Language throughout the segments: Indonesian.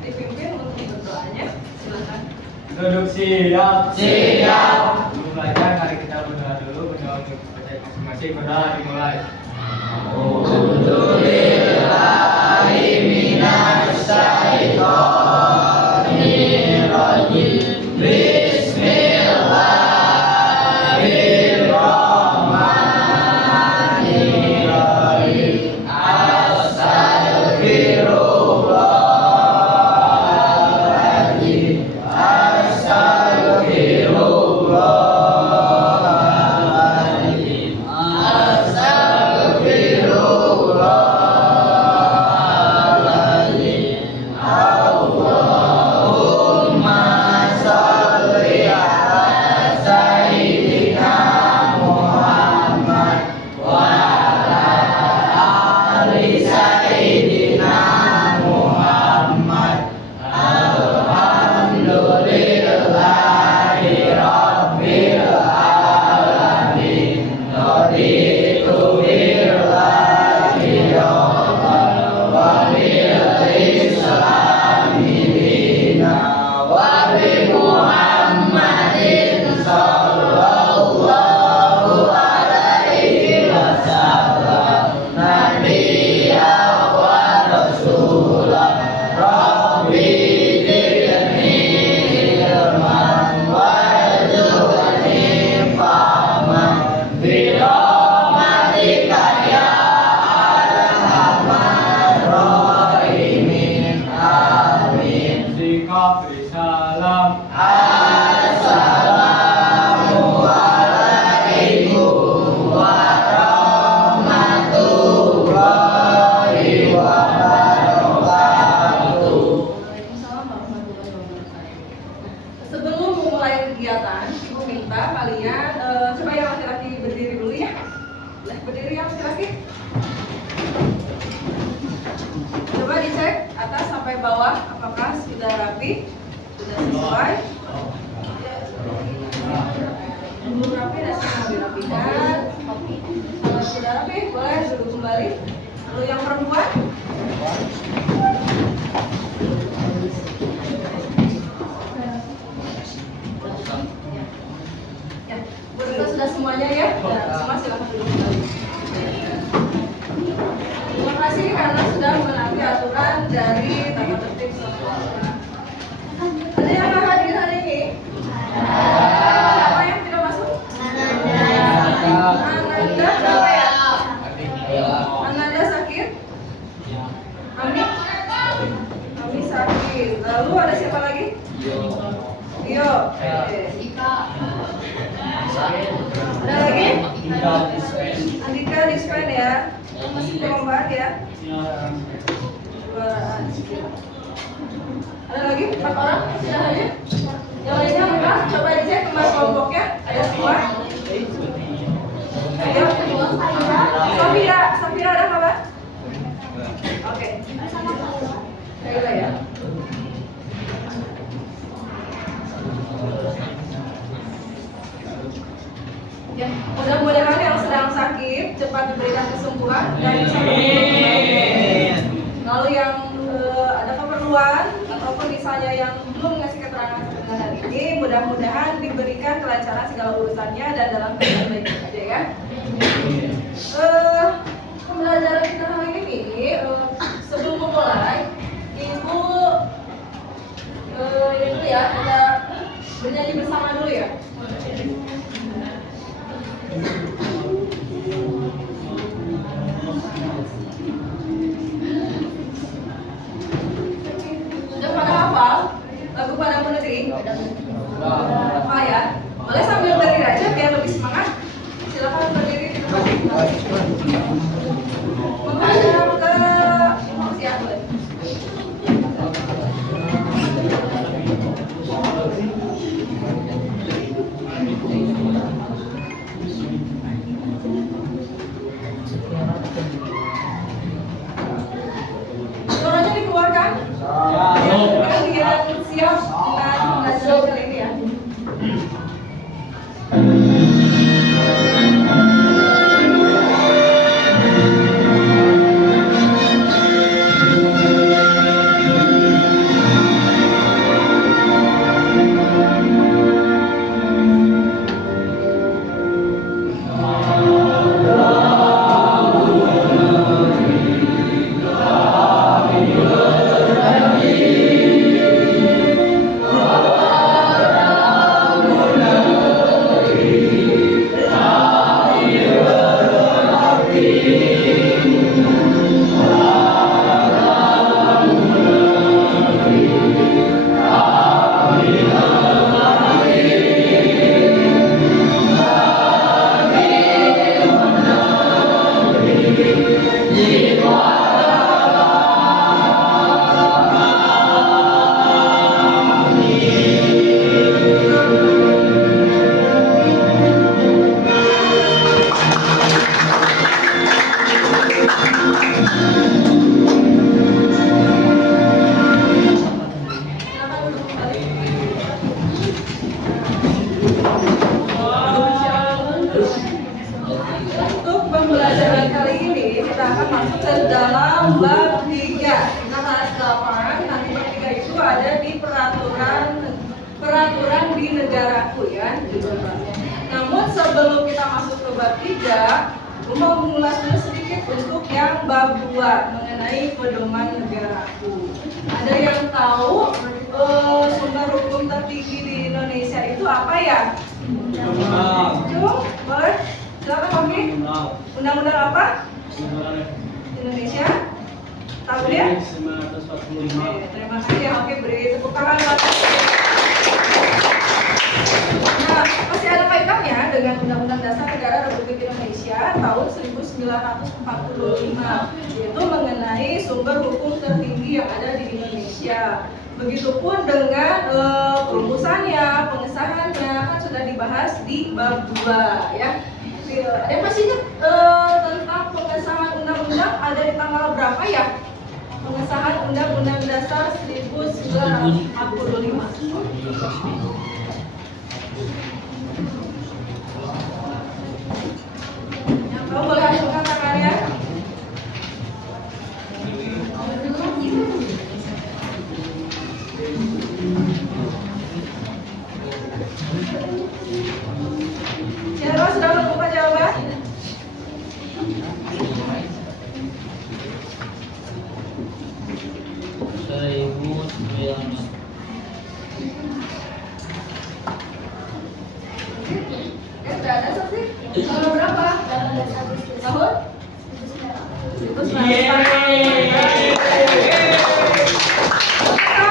dipimpin untuk berdoanya. Silakan. Duduk siap. Siap. Sebelum belajar, mari kita berdoa dulu. Berdoa untuk kita masing-masing. Berdoa dimulai. Alhamdulillahi minas syaitonir rajim. Bismillahirrahmanirrahim. Astagfirullahaladzim. Astagfirullahaladzim. Astagfirullahaladzim. Allahumma sholli ala sayyidina Muhammad wa ala ali sayyidina Muhammad. Alhamdulillahi rabbil alamin. Raditu billahi rabban wa bil islami dinan wa bi Muhammadin sallallahu alaihi wasallam nabiyyan wa rasulan. Rabbi zidni ilman warzuqni fahman birahmatika ya arhamar rahimin. Amin. Sikap salam. Assalamualaikum warahmatullahi wabarakatuh. Waalaikumsalam warahmatullahi wabarakatuh. Sebelum memulai kegiatan, Ibu minta kalian coba yang laki-laki berdiri dulu ya. Boleh berdiri yang laki-laki. Coba dicek atas sampai bawah apakah sudah rapi, sudah sesuai. Belum rapi dan sedang dirapikan. Kalau sudah rapi, boleh duduk kembali. Lalu yang perempuan. Ya, berdua sudah semuanya ya. Semua silakan duduk kembali. Terima kasih karena sudah menaati aturan dari tata tertib sekolah. Ada yang nggak hadir hari ini? Siapa yang tidak masuk? Ananda kenapa ya? Ananda sakit? Ami? Ami sakit. Lalu ada siapa lagi? Tio. Ada lagi? Andika dispen ya. Masih perlombaan ya. Kejuaraan. Ada lagi 4 orang sudah hadir. Yang lainnya enggak? Coba dicek kembali kelompoknya. Ada semua? Ayo. Safira ada kabar? Oke. Kayla ya. Ya, mudah-mudahan yang sedang sakit cepat diberikan kesembuhan dan bisa kembali. Lalu yang ada keperluan ataupun misalnya yang belum mengasih keterangan sebenarnya hari ini, mudah-mudahan diberikan kelancaran segala urusannya dan dalam keadaan baik-baik aja ya. Pembelajaran kita hari ini sebelum memulai, Ibu ini dulu ya, kita bernyanyi bersama dulu ya. Sudah pada hafal lagu Padamu Negeri? Hafal ya? Boleh sambil berdiri aja biar lebih semangat. Silakan berdiri di tempat. Menghadap ke siapa? Suaranya dikeluarkan. Kalian siap dengan belajar kali ini ya. di negaraku ya. Namun sebelum kita masuk ke bab 3, gue mau mengulas dulu sedikit untuk yang bab 2 mengenai pedoman negaraku. Ada yang tahu sumber hukum tertinggi di Indonesia itu apa ya? Boleh? Silakan Oki. Undang-undang apa? Indonesia? Tahu dia? 1945. Terima kasih ya. Oke, beri tepuk tangan. Nah, masih ada kaitannya dengan Undang-Undang Dasar Negara Republik Indonesia tahun 1945, yaitu mengenai sumber hukum tertinggi yang ada di Indonesia. Begitupun dengan perumusannya, pengesahannya kan sudah dibahas di bab 2 ya. Ada yang masih ingat tentang pengesahan undang-undang ada di tanggal berapa ya? Pengesahan Undang-Undang Dasar 1945. Yang tahu boleh hasilkan tangannya. Siapa sudah menemukan jawaban? Ya sudah ada saksi. Tahun berapa? Tahun?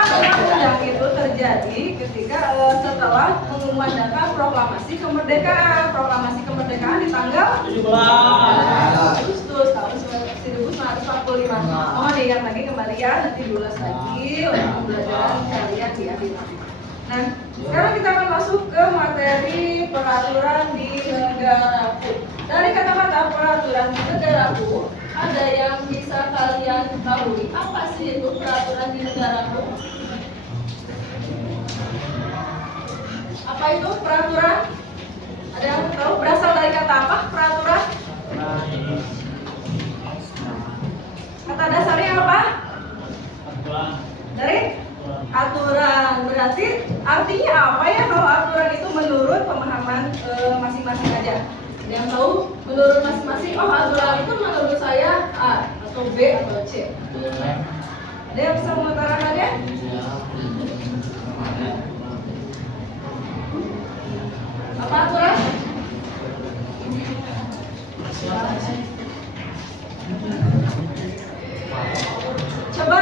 Undang-undang itu terjadi ketika setelah mengumandangkan proklamasi kemerdekaan. Proklamasi kemerdekaan di tanggal 17 Agustus tahun 1945. Mohon diingat lagi kembali ya, nanti diulas lagi untuk pembelajaran kalian di akhir. Nah, sekarang kita akan masuk ke materi peraturan di negaraku. Dari kata-kata peraturan di negaraku, ada yang bisa kalian ketahui apa sih itu peraturan di negaraku? Apa itu peraturan? Ada yang tahu berasal dari kata apa peraturan? Kata dasarnya apa? Dari aturan. Berarti artinya apa ya kalau aturan itu menurut pemahaman masing-masing aja? Ada yang tahu menurut masing-masing? Oh, aturan itu menurut saya A atau B atau C. Ada yang bisa mengutarakannya? Apa aturan? Coba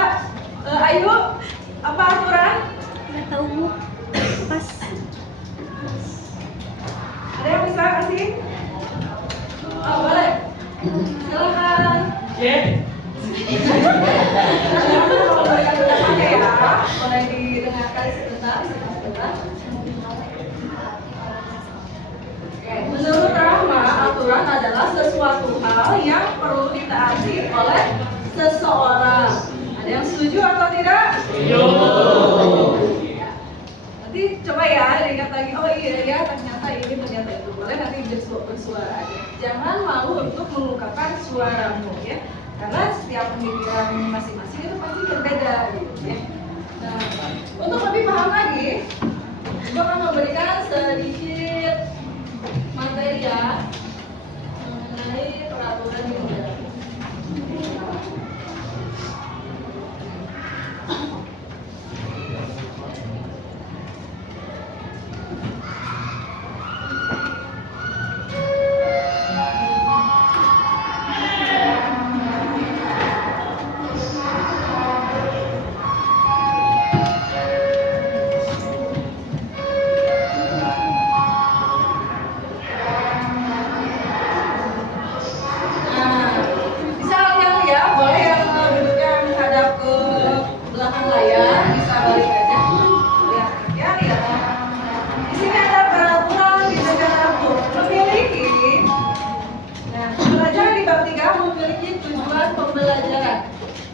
Ayu, apa aturan? Nggak tahu Bu. Pas. Ada yang bisa kasih? Oh, boleh. Silakan. Boleh didengarkan sebentar. Menurut Rahma, aturan adalah sesuatu hal yang perlu ditaati oleh seseorang. Ada yang setuju atau tidak? Setuju. Nanti coba ya ingat lagi. Oh iya ya, ternyata ini ternyata itu. Boleh nanti bersuara aja. Jangan malu untuk mengungkapkan suaramu ya. Karena setiap pemikiran masing-masing itu pasti berbeda gitu ya. Nah, untuk lebih paham lagi, gue akan memberikan sedikit materi ya mengenai peraturan di negara.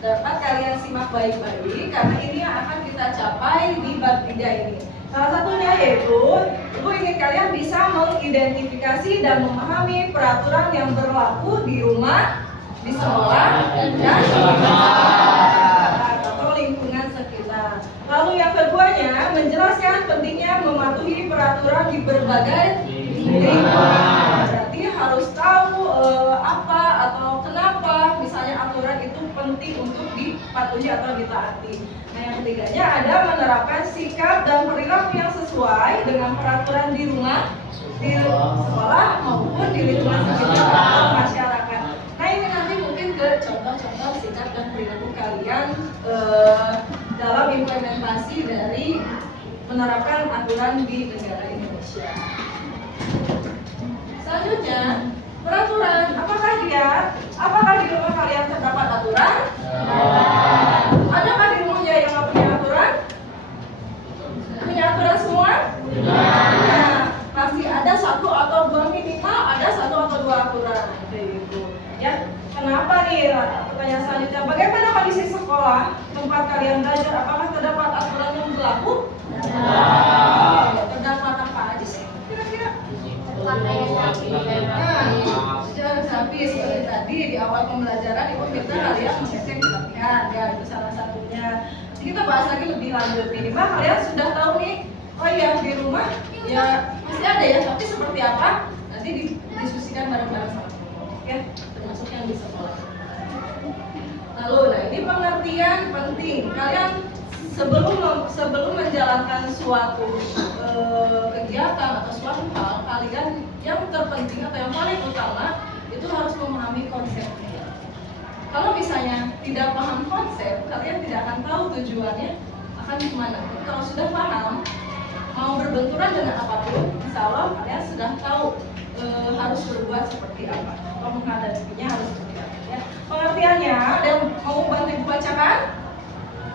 Dapat kalian simak baik-baik karena ini yang akan kita capai di bab 3 ini. Salah satunya yaitu Ibu ingin kalian bisa mengidentifikasi dan memahami peraturan yang berlaku di rumah, di sekolah, dan di masyarakat atau lingkungan sekitar. Lalu yang keduanya menjelaskan pentingnya mematuhi peraturan di berbagai lingkungan. Berarti harus tahu apa atau kenapa misalnya aturan itu penting untuk dipatuhi atau ditaati. Nah, yang ketiganya ada menerapkan sikap dan perilaku yang sesuai dengan peraturan di rumah, di sekolah maupun di lingkungan sekitar atau masyarakat. Nah, ini nanti mungkin ke contoh-contoh sikap dan perilaku kalian dalam implementasi dari menerapkan aturan di negara Indonesia. Selanjutnya, peraturan. Apakah di rumah kalian terdapat aturan? Adakah di rumahnya yang nggak punya aturan? Punya aturan semua? Nah, pasti ada satu atau dua, minimal ada satu atau dua aturan. Gitu. Ya, kenapa nih? Pertanyaan selanjutnya, bagaimana kondisi sekolah tempat kalian belajar? Apakah terdapat aturan yang berlaku? Terdapat apa aja sih kira-kira? Secara rapi seperti tadi di awal pembelajaran Ibu minta kalian mengecek latihan, ya itu salah satunya. Jadi kita bahas lagi lebih lanjut. Minimal kalian sudah tahu nih, oh iya di rumah ya pasti ada ya, tapi seperti apa? Nanti didiskusikan bareng-bareng sama ya, termasuk yang di sekolah. Lalu, nah ini pengertian penting. Kalian sebelum menjalankan suatu kegiatan atau suatu hal, kalian yang terpenting atau yang paling utama itu harus memahami konsepnya. Kalau misalnya tidak paham konsep, kalian tidak akan tahu tujuannya akan kemana. Kalau sudah paham, mau berbenturan dengan apapun, insya Allah kalian sudah tahu harus berbuat seperti apa, atau menghadapinya harus seperti apa. Ya. Pengertiannya, ada yang mau bantu ibu bacakan?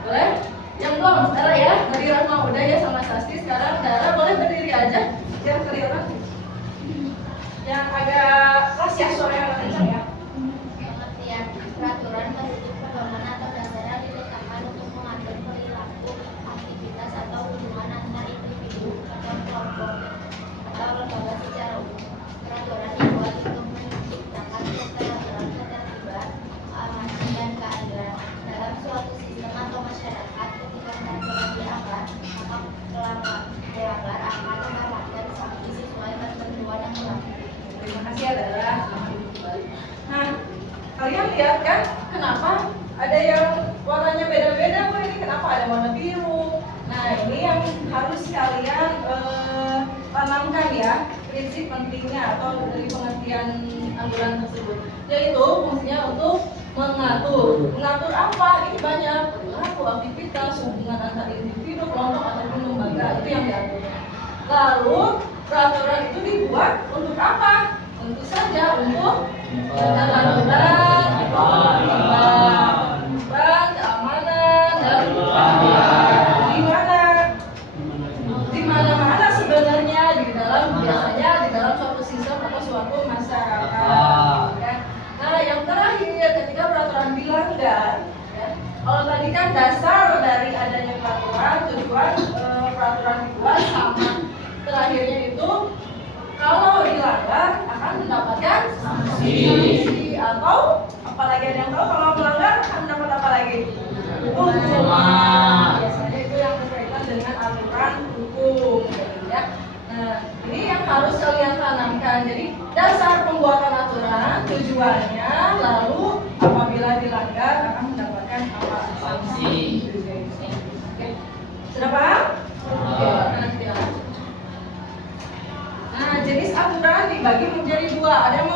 Boleh? Yang belum, Dara ya, dari Rahma udah ya sama Sasti. Sekarang Dara boleh berdiri aja, biar kelihatan. Yang agak keras ya, suara yang agak kencang ya. Pengertian peraturan bentuk pedoman atau dasar yang diletakkan untuk mengatur perilaku, aktivitas atau hubungan antar individu atau kelompok atau lembaga secara umum. Peraturan dibuat untuk menciptakan keteraturan, ketertiban, keamanan dan keadilan dalam suatu sistem atau masyarakat. Ketika peraturan dilanggar, maka pelanggar akan mendapatkan sanksi sesuai ketentuan yang berlaku. Terima kasih ya Dara. Nah, kalian lihat kan kenapa ada yang warnanya beda-beda? Kok ini kenapa ada warna biru? Nah, ini yang harus kalian tanamkan ya, prinsip pentingnya atau dari pengertian aturan tersebut, yaitu fungsinya untuk mengatur apa? Ini banyak perilaku, aktivitas, hubungan antar individu, kelompok ataupun lembaga, itu yang diatur. Lalu peraturan itu dibuat untuk apa? Tentu saja untuk keteraturan, keamanan, dan di mana sebenarnya di dalam biasanya di dalam suatu sistem atau suatu masyarakat. Ya. Nah, yang terakhir ketika peraturan dilanggar, ya, kalau tadi kan dasar dari adanya peraturan, tujuan peraturan dibuat sama terakhirnya itu kalau dilanggar akan mendapatkan sanksi atau apalagi ada yang tahu kalau melanggar akan mendapat apa lagi? Hukuman. Biasanya itu yang berkaitan dengan aturan hukum, ya. Nah, ini yang harus kalian tanamkan. Jadi dasar pembuatan aturan, tujuannya, lalu apabila dilanggar akan mendapatkan apa? Sanksi. Oke. Sudah paham? Oke, nanti kita lanjut. Nah, jenis aturan dibagi menjadi dua. Ada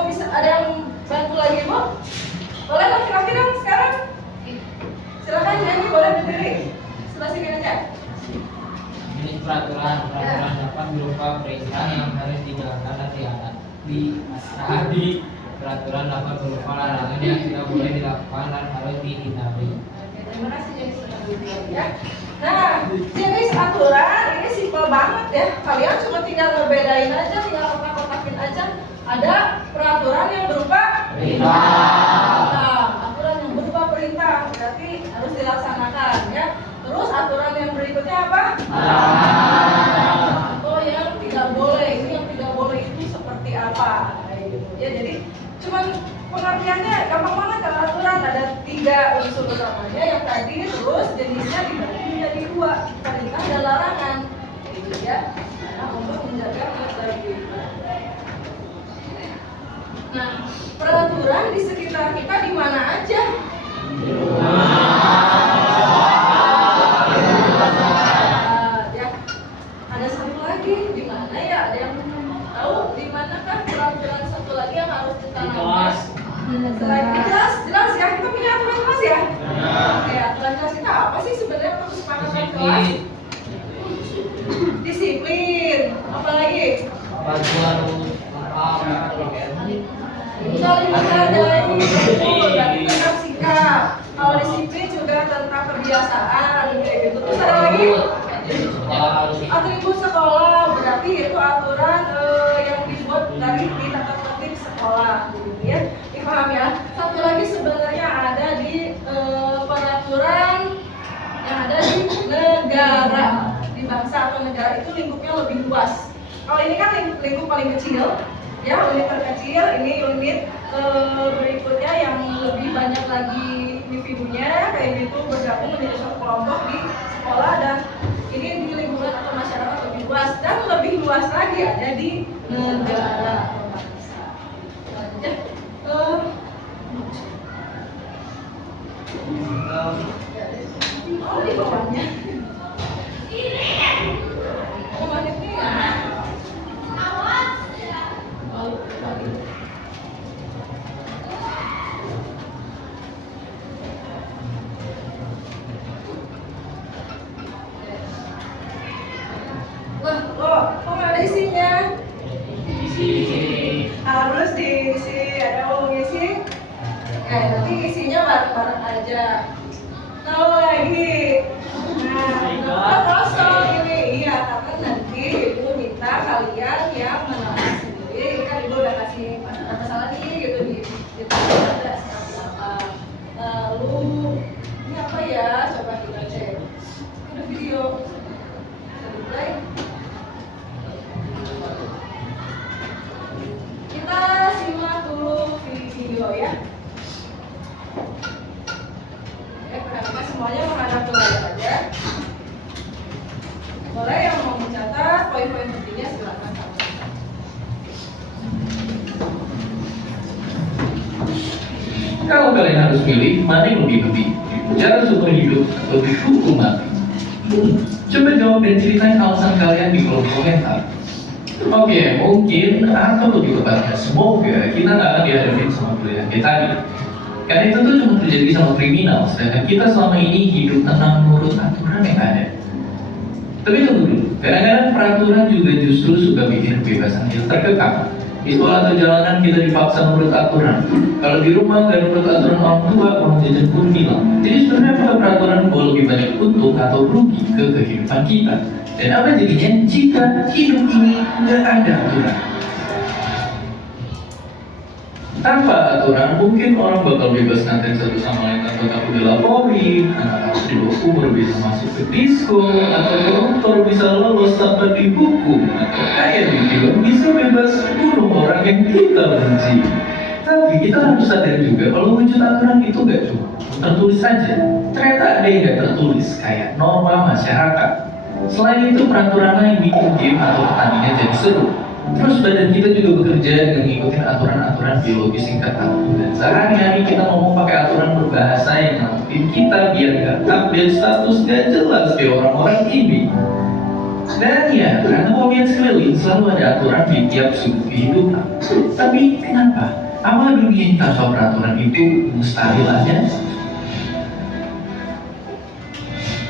yang bantu lagi, Bu? Boleh laki-laki dong sekarang? Silakan nyanyi, boleh berdiri. Sebelah sini aja. Jenis peraturan dapat berupa perintah yang harus dijalankan dan ditaati. Peraturan dapat berupa larangan yang tidak boleh dilakukan dan harus dihindari. Oke, terima kasih jenis aturan ya. Nah, jenis aturan ini simpel banget ya. Kalian cuma tinggal ngebedain aja, tinggal kotak-kotakin aja. Ada peraturan yang berupa perintah. Nah, aturan yang berupa perintah berarti harus dilaksanakan ya. Terus aturan yang berikutnya apa? Atau yang tidak boleh. Ini yang tidak boleh itu seperti apa? Gitu. Ya, jadi cuman pengertiannya gampang banget. Kalau aturan ada 3 unsur utamanya yang tadi, terus jenisnya dibagi menjadi 2. kedua, perintah dan larangan. Gitu ya. Karena untuk menjaga ketertiban. Nah, peraturan di sekitar kita di mana aja? Ya, ada satu lagi di mana ya? Ada yang tahu di manakah peraturan satu lagi yang harus kita lakukan? Selain kelas, jelas ya, kita punya aturan kelas ya? Oke, aturan kelas kita apa sih sebenarnya untuk kesepakatan kelas? Disiplin. Apa lagi? Saling menghargai, berarti tentang sikap. Kalau disiplin juga tentang kebiasaan, kayak gitu. Terus ada lagi? Atribut sekolah, berarti itu aturan yang dibuat dari di tata tertib sekolah, gitu ya. Dipaham ya? Satu lagi sebenarnya ada di peraturan yang ada di negara, di bangsa atau negara itu lingkupnya lebih luas. Kalau ini kan lingkup paling kecil, ya unit terkecil. Ini unit berikutnya yang lebih banyak lagi individunya, kayak gitu bergabung menjadi suatu kelompok di sekolah, dan ini di lingkungan atau masyarakat lebih luas, dan lebih luas lagi ada di negara atau bangsa. Oh, di bawahnya. Kok nggak ada isinya? Harus diisi. Ada yang mau ngisi? Ya, nanti isinya bareng-bareng aja. Tahu lagi? Nah, kosong ini. Iya, karena nanti ibu minta kalian yang menolak sendiri. Ini kan ibu udah kasih masalah nih, gitu di ada seperti apa. Lalu ini apa ya? Coba kita cek. Ada video. Bisa di-play. Kita simak dulu video ya. Perhatikan semuanya menghadap ke layar aja. Boleh yang mau mencatat poin-poin pentingnya silakan. Kalau kalian harus pilih mana yang lebih penting, penjara seumur hidup atau dihukum mati? Coba jawab dan ceritain alasan kalian di kolom komentar. Oke, mungkin atau lebih tepatnya semoga kita nggak akan dihadapin sama pilihan kayak tadi. Karena itu tuh cuma terjadi sama kriminal, sedangkan kita selama ini hidup tenang menurut aturan yang ada. Tapi tunggu dulu, kadang-kadang peraturan juga justru suka bikin kebebasan yang terkekang. Di sekolah atau jalanan kita dipaksa menurut aturan. Kalau di rumah nggak menurut aturan orang tua, orang jajan pun hilang. Jadi sebenarnya apakah peraturan boleh lebih banyak untung atau rugi ke kehidupan kita? Dan apa jadinya jika hidup ini nggak ada aturan? Tanpa aturan, mungkin orang bakal bebas ngatain satu sama lain tanpa takut dilaporin, anak-anak di bawah umur bisa masuk ke disco, atau koruptor bisa lolos tanpa dihukum, atau kayak di film bisa bebas bunuh orang yang kita benci. Tapi kita harus sadar juga kalau wujud aturan itu gak cuma tertulis saja. Ternyata ada yang gak tertulis, kayak norma masyarakat. Selain itu, peraturan yang bikin game atau pertandingan jadi seru. Terus badan kita juga bekerja dengan mengikuti aturan-aturan biologis yang ketat. Dan sehari-hari kita ngomong pakai aturan berbahasa yang ngelapin kita biar gak update status gak jelas di orang-orang ini. Dan ya, karena mobil sekeliling selalu ada aturan di tiap sudut kehidupan. Tapi kenapa? Apa dunia tanpa peraturan itu mustahil aja?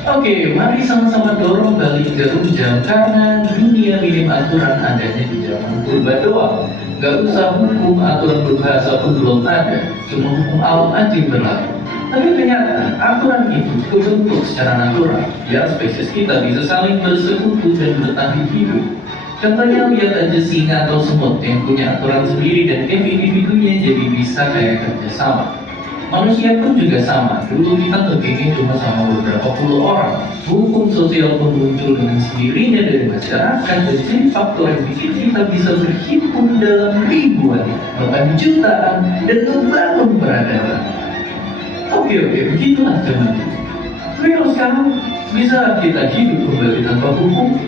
Oke, mari sama-sama dorong balik jarum jam karena dunia minim aturan adanya di zaman purba doang. Gak usah hukum aturan berbahasa pun belum ada, cuma hukum alam aja yang berlaku. Tapi ternyata aturan itu terbentuk secara natural, biar spesies kita bisa saling bersekutu dan bertahan hidup. Contohnya lihat aja singa atau semut yang punya aturan sendiri dan tiap individunya jadi bisa kayak kerjasama. Manusia pun juga sama, dulu kita ngegengnya cuma sama beberapa puluh orang. Hukum sosial pun muncul dengan sendirinya dari masyarakat dan jadi faktor yang bikin kita bisa berhimpun dalam ribuan, bahkan jutaan, dan membangun peradaban. Oke, begitulah zaman dulu. Tapi kalau sekarang bisa kita hidup kembali tanpa hukum.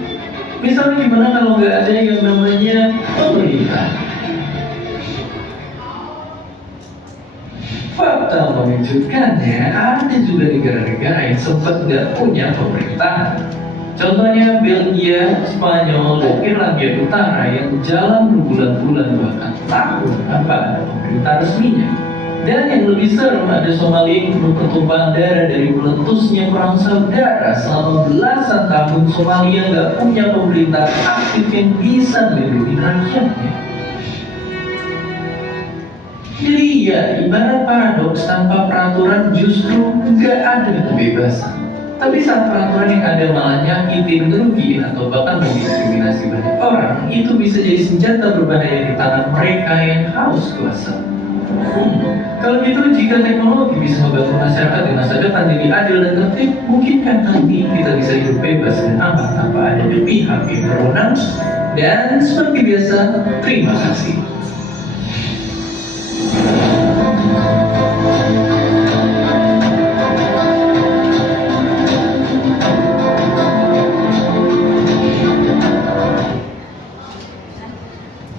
Misalnya gimana kalau nggak ada yang namanya pemerintah? Fakta mengejutkannya, ada juga negara-negara yang sempat nggak punya pemerintah. Contohnya Belgia, Spanyol, dan Irlandia Utara yang jalan berbulan-bulan bahkan tahun tanpa ada pemerintah resminya. Dan yang lebih serem, ada Somalia yang penuh pertumpahan darah dari meletusnya perang saudara. Selama belasan tahun Somalia nggak punya pemerintah aktif yang bisa melindungi rakyatnya. Jadi ya, ibarat paradoks, tanpa peraturan justru nggak ada kebebasan. Tapi saat peraturan yang ada malah nyakitin, ngerugiin, atau bahkan mendiskriminasi banyak orang, itu bisa jadi senjata berbahaya di tangan mereka yang haus kuasa. Kalau gitu, jika teknologi bisa membangun masyarakat di masa depan jadi adil dan tertib, mungkinkah nanti kita bisa hidup bebas dan aman tanpa ada pihak yang berwenang? Dan seperti biasa, terima kasih.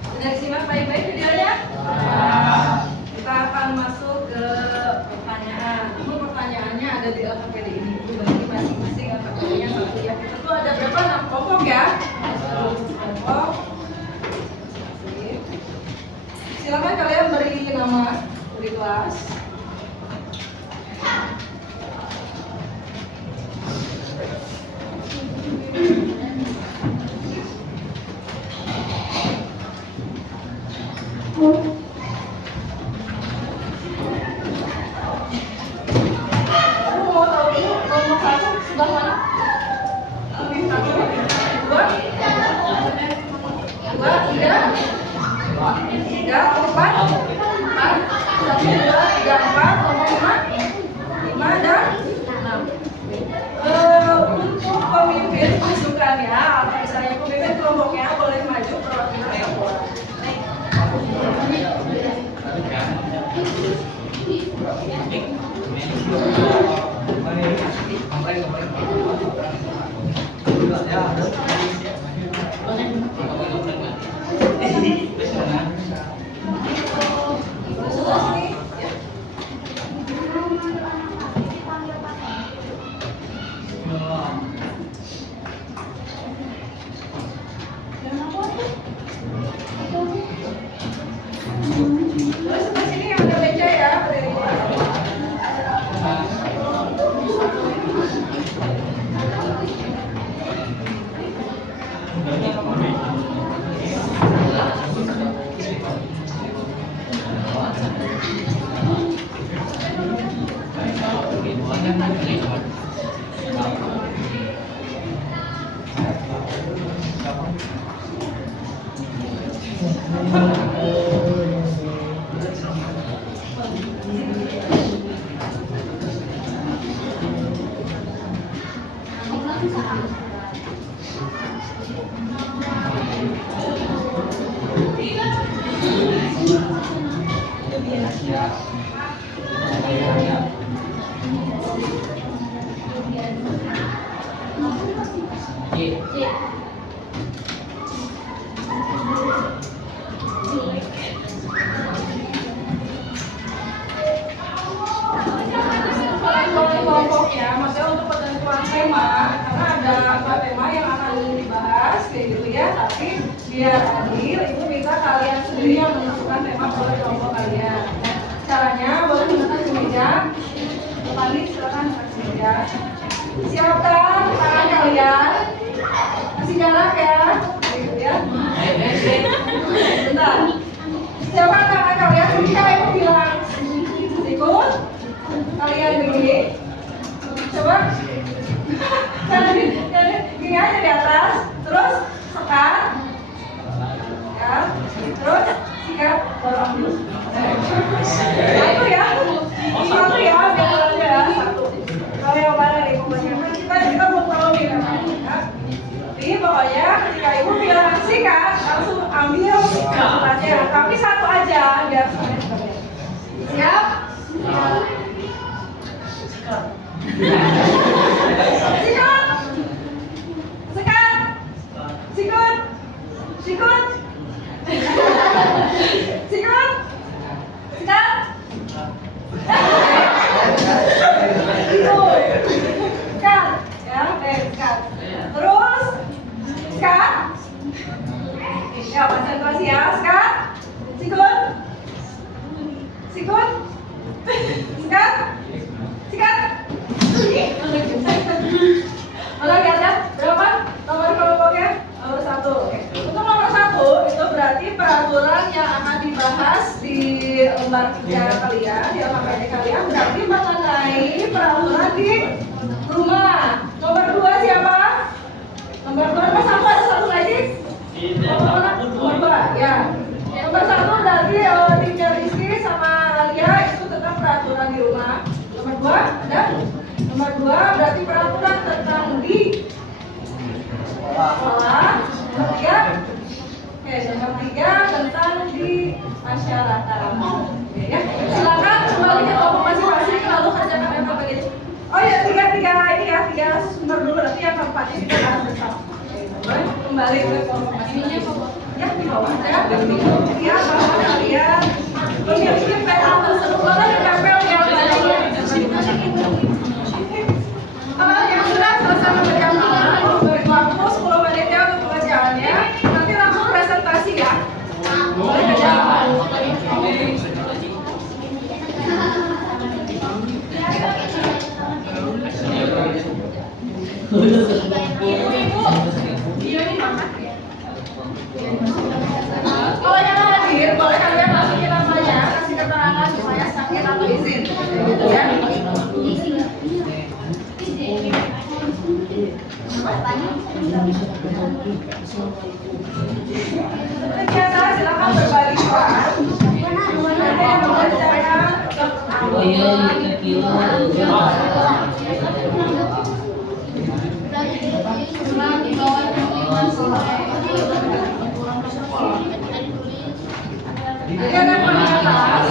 Sudah disimak baik-baik videonya? Kita akan masuk ke pertanyaan. Namun pertanyaannya ada di LKPD ini. Bagi masing-masing LKPD-nya satu ya. Kita tuh ada berapa? 6 kelompok ya? 6 kelompok. Silakan kalian beri nama, beri kelas. Kamu mau tahu dulu nomor 1 sebelah mana? Lebih 1, 2, 3, 4, 1, 2, 3, 4, nomor 5 dan 6. Untuk pemimpin pasukannya, atau misalnya pemimpin kelompoknya boleh maju perwakilan satu orang. Sebelah sini, ya. Terus sebelah sini yang ada meja ya, kelompoknya, maksudnya untuk penentuan tema, karena ada 4 tema yang akan dibahas kayak gitu ya. Tapi biar adil, itu minta kalian sendiri yang menentukan tema oleh kelompok kalian. Nah, caranya boleh menggunakan kemeja. Kembali silakan ke meja. Siapkan tangan kalian, kasih jarak ya, gitu ya. Bentar. Siapkan tangan kalian, ketika ibu bilang ikut, kalian begini. Coba gini aja di atas, terus sekat ya, terus sikat dorong dulu. Satu ya, biar aja ya, satu. Kalau yang mana nih kebanyakan kita belum tahu nih namanya. lembar kerja kalian, di lembar kerja kalian berarti mengenai peraturan di rumah. Nomor 2 siapa? Nomor 2 nomor 1 ada satu lagi? Nomor 2 ya. Nomor 1 dari Teacher Rizky sama Alia itu tentang peraturan di rumah. Nomor 2 ada? Nomor 2 berarti peraturan tentang di sekolah. Nomor 3 oke, nomor 3 tentang di masyarakat. Oke, ya. Silakan kembali ke kelompok masing-masing lalu kerjakan yang apa gitu. Oh ya, 3 ini ya, 3 sumber dulu, nanti yang keempatnya kita akan bersama. Oke, kembali ke kelompok masing-masing. Ya, di bawah ya, ya, bawah kalian. Ini PA tersebut banget tempel yang badannya. Yang sudah selesai mengerjakan waktu 10 menit ya untuk pengerjaannya. Nanti langsung presentasi ya. Boleh kerjakan. Kalau yang hadir, boleh kalian masukin namanya, kasih keterangan supaya sakit atau izin. Ya. Biasa silakan berbagi peran. Ada yang mengerjakan. Oh iya, Ada yang mengatas.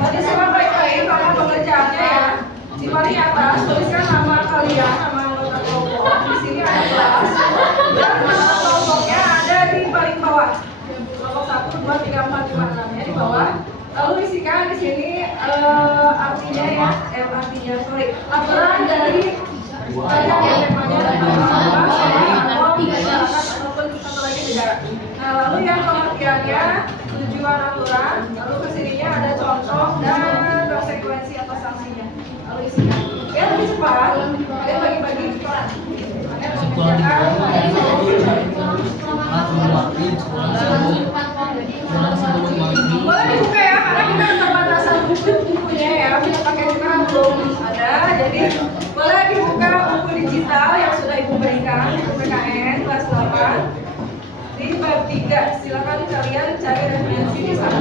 Tadi semua baik-baik karena pengerjaannya ya. Di paling atas tuliskan nama kalian, nama anggota kelompok. Di sini ada kelas. Dan nama kelompoknya ada di paling bawah. Kelompok 1, 2, 3, 4, 5, 6 ya di bawah. Lalu isikan di sini artinya ya, artinya sorry, aturan dari temanya dan masyarakat ataupun satu lagi negara. Nah lalu yang pengertiannya tujuan aturan, lalu kesininya ada contoh dan konsekuensi atau sanksinya. Lalu isikan. Ya lebih cepat, kalian bagi-bagi peran. Kalian boleh dibuka ya, karena kita keterbatasan bukunya ya, kita pakai buku belum ada, jadi boleh dibuka buku digital yang sudah ibu berikan, buku PKN kelas 8 di bab 3. Silakan kalian cari referensi di sana.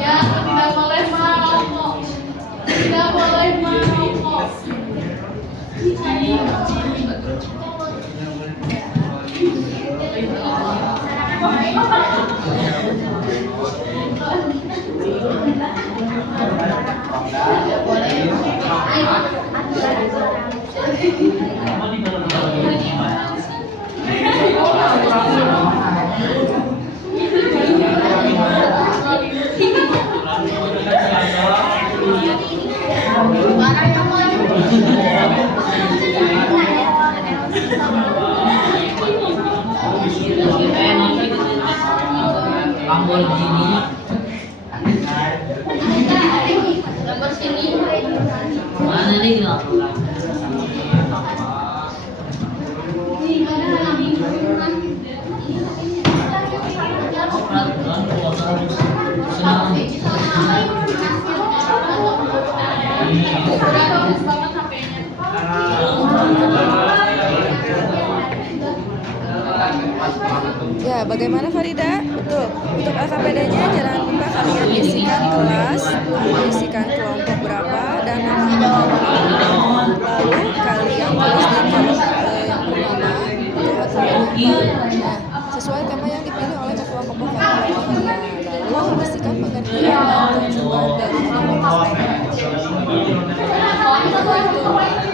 Ya, tidak boleh merokok. Tidak boleh merokok. Gambar sini. Mana nih? Ya, Bagaimana Farida? Betul. Untuk AKPD-nya jangan lupa kalian isikan kelas, isikan kelompok berapa dan nama lalu kalian tulis di kolom yang pertama untuk aturannya. Sesuai tema yang dipilih oleh ketua kelompok kalian. Lalu pastikan pengertian dan tujuan dari kelompok.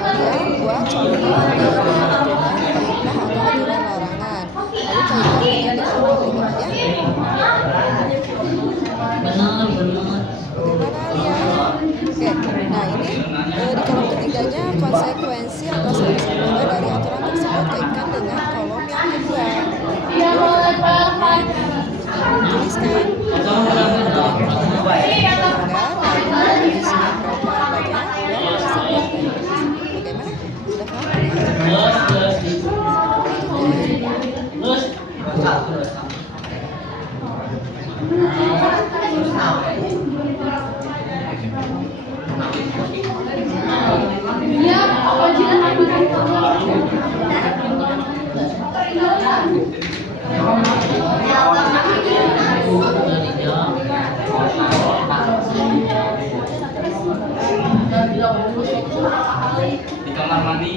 Kemudian buat contoh dari aturan perintah atau aturan larangan. Lalu kaitkan dengan di kelompok tiganya. Benar. Bagaimana Alia? Oke, nah ini di kolom ketiganya konsekuensi atau sanksi dari aturan tersebut kaitkan dengan kolom yang kedua. Tuliskan bagaimana? Sudah paham? Di kamar mandi.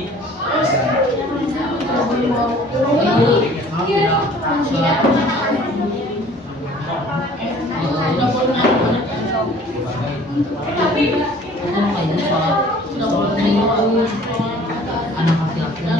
Anak laki-laki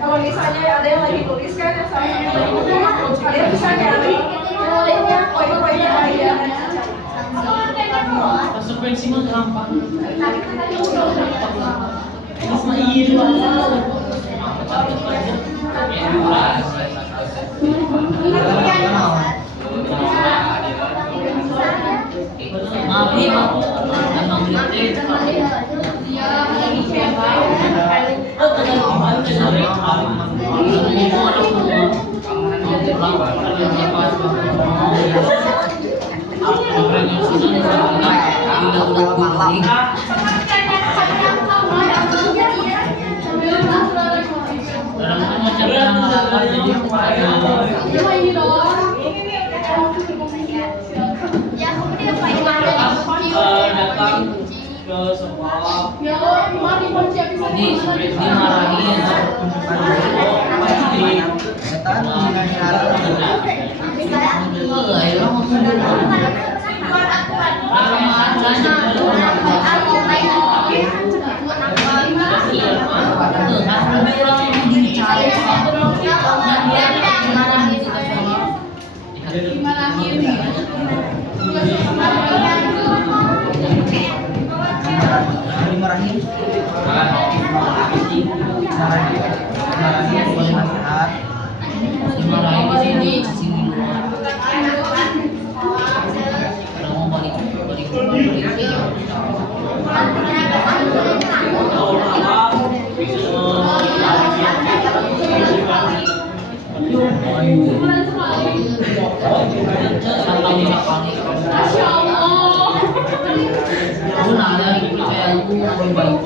Kalau misalnya ada yang lagi tuliskan yang salah satu kalian bisa nyari linknya, poin-poinnya aja. Konsekuensi mah gampang. Maaf, malam. Ya, kemudian Pak Iwan datang ke sekolah dimarahin Dimarahin. dimarahin di sini kalau mau balik aku nanya gitu kayak aku mau balik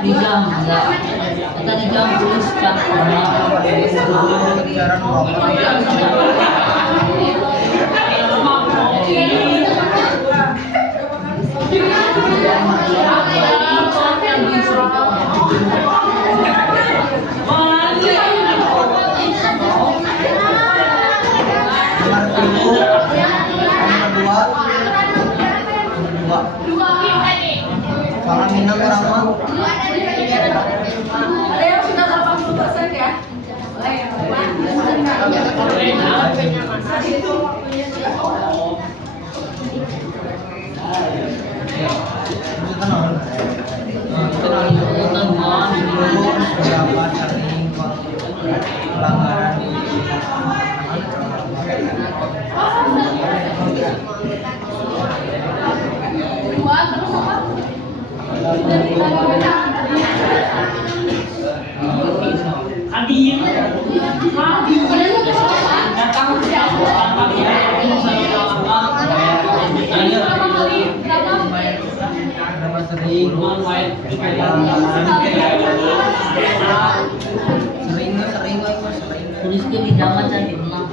di jam enggak kita di jam terus jam Kalau minum orang mah Ada yang sudah 80% ya? Boleh ya? tulisnya di zaman dan di menang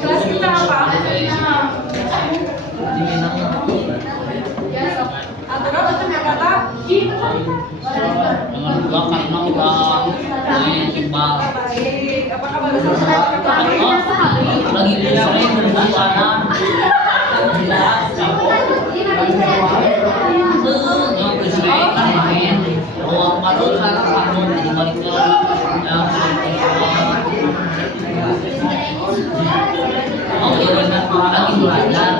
Kelas kita apa? Aturan untuk kata dengan dua karena udah timbal baik. Apakah baru selesai lagi sering berencana yang presiden kan main ruang baru sekarang jadi balik ke oh iya benar lagi belajar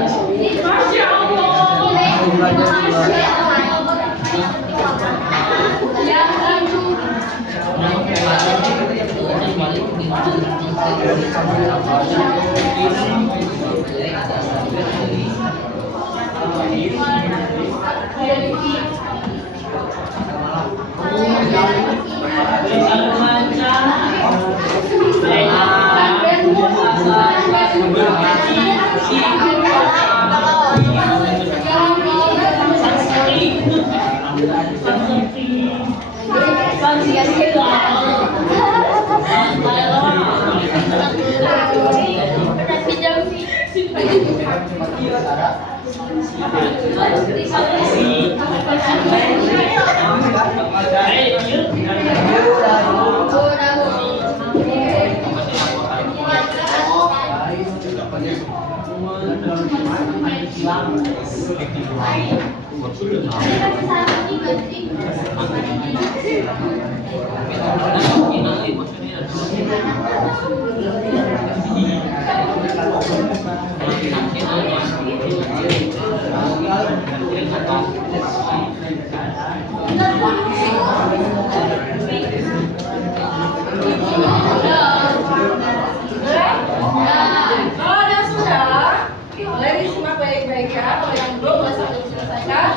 Kalau ada sudah, boleh disimak baik-baik ya. Kalau yang belum boleh sambil diselesaikan.